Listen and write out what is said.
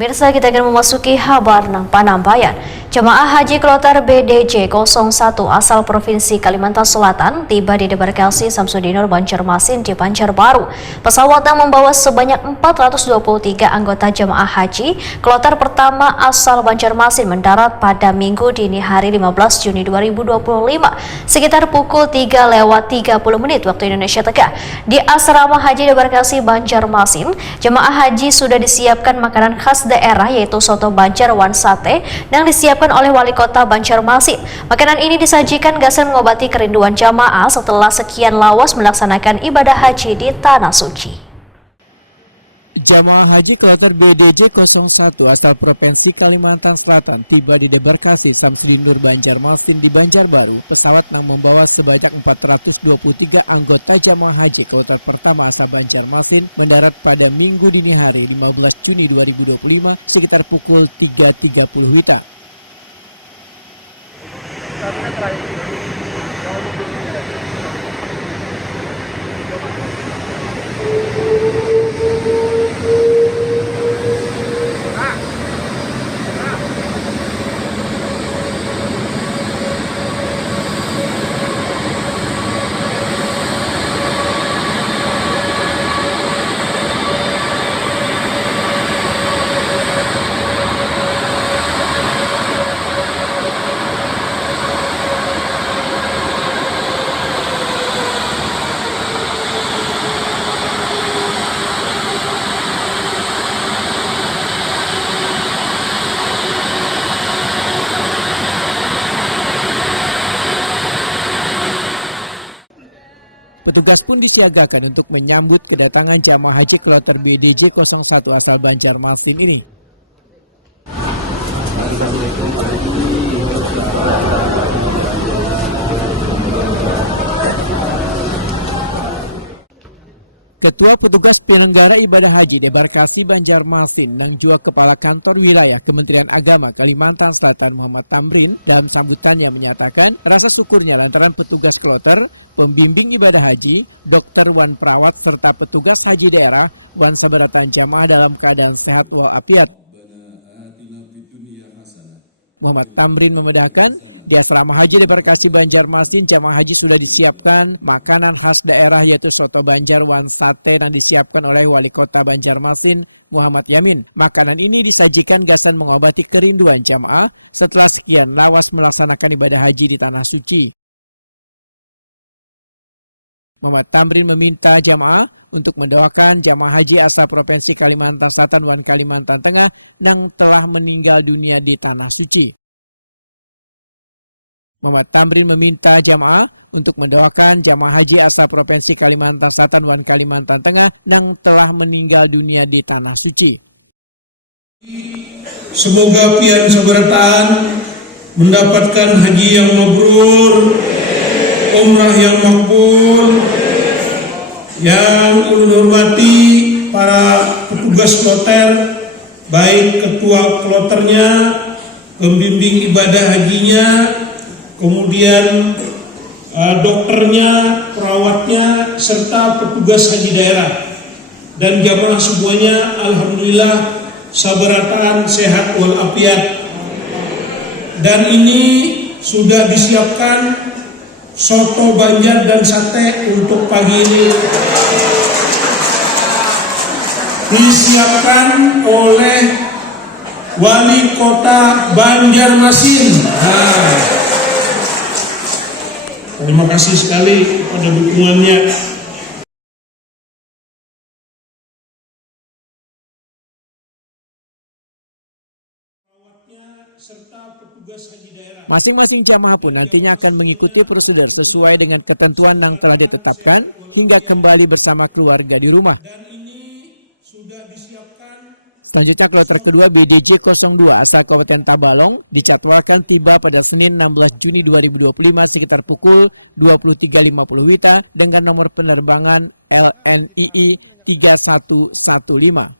Pemirsa, kita akan memasuki kabar penambahkan. Jemaah Haji Kloter BDJ 01 asal Provinsi Kalimantan Selatan tiba di debarkasi Samsudinur Banjarmasin di Banjarbaru. Pesawat yang membawa sebanyak 423 anggota jemaah haji Kloter pertama asal Banjarmasin mendarat pada Minggu dini hari 15 Juni 2025 sekitar pukul 3:30 waktu Indonesia Tengah. Di asrama haji debarkasi Banjarmasin, jemaah haji sudah disiapkan makanan khas daerah yaitu soto Banjar wan sate yang disiapkan oleh Wali Kota Banjarmasin. Makanan ini disajikan gasan mengobati kerinduan jamaah setelah sekian lawas melaksanakan ibadah haji di Tanah Suci. Jamaah Haji Kloter BDJ 01 asal Provinsi Kalimantan Selatan tiba di debarkasi Samsudinur Banjarmasin di Banjarbaru. Pesawat yang membawa sebanyak 423 anggota jamaah haji Kloter pertama asal Banjarmasin mendarat pada Minggu dini hari 15 Juni 2025 sekitar pukul 3:30 WITA. Petugas pun disiagakan untuk menyambut kedatangan jamaah haji Kloter BDJ 01 asal Banjarmasin ini. Ketua Petugas Penyelenggara Ibadah Haji Debarkasi Banjarmasin dan juga Kepala Kantor Wilayah Kementerian Agama Kalimantan Selatan Muhammad Tamrin dalam sambutannya menyatakan rasa syukurnya lantaran petugas kloter, pembimbing ibadah haji, dokter wan perawat serta petugas haji daerah wan sabaratan jamaah dalam keadaan sehat walafiat. Muhammad Tamrin memedahkan di asrama haji debarkasi Banjarmasin jamaah haji sudah disiapkan makanan khas daerah yaitu soto Banjar wan sate yang disiapkan oleh Wali Kota Banjarmasin Muhammad Yamin. Makanan ini disajikan gasan mengobati kerinduan jamaah setelah sekian lawas melaksanakan ibadah haji di Tanah Suci. Muhammad Tamrin meminta jamaah untuk mendoakan jamaah haji asal Provinsi Kalimantan Selatan dan Kalimantan Tengah yang telah meninggal dunia di Tanah Suci. Muhammad Tamrin meminta jamaah untuk mendoakan jamaah haji asal Provinsi Kalimantan Selatan dan Kalimantan Tengah yang telah meninggal dunia di Tanah Suci. Semoga pian sabaratan mendapatkan haji yang mabrur, umrah yang makbul. Yang ulun hormati para petugas kloter, baik ketua kloternya, pembimbing ibadah hajinya, kemudian dokternya, perawatnya, serta petugas haji daerah. Dan jamaah semuanya, alhamdulillah, sabaratan sehat walafiat. Dan ini sudah disiapkan soto Banjar dan sate untuk pagi ini. Disiapkan oleh Wali Kota Banjarmasin. Terima kasih sekali pada dukungannya. Masing-masing jamaah pun nantinya akan mengikuti prosedur sesuai dengan ketentuan yang telah ditetapkan hingga kembali bersama keluarga di rumah. Selanjutnya kloter kedua BDJ 02 asal Kabupaten Tabalong dijadwalkan tiba pada Senin 16 Juni 2025 sekitar pukul 23.50 WITA dengan nomor penerbangan LNII 3115.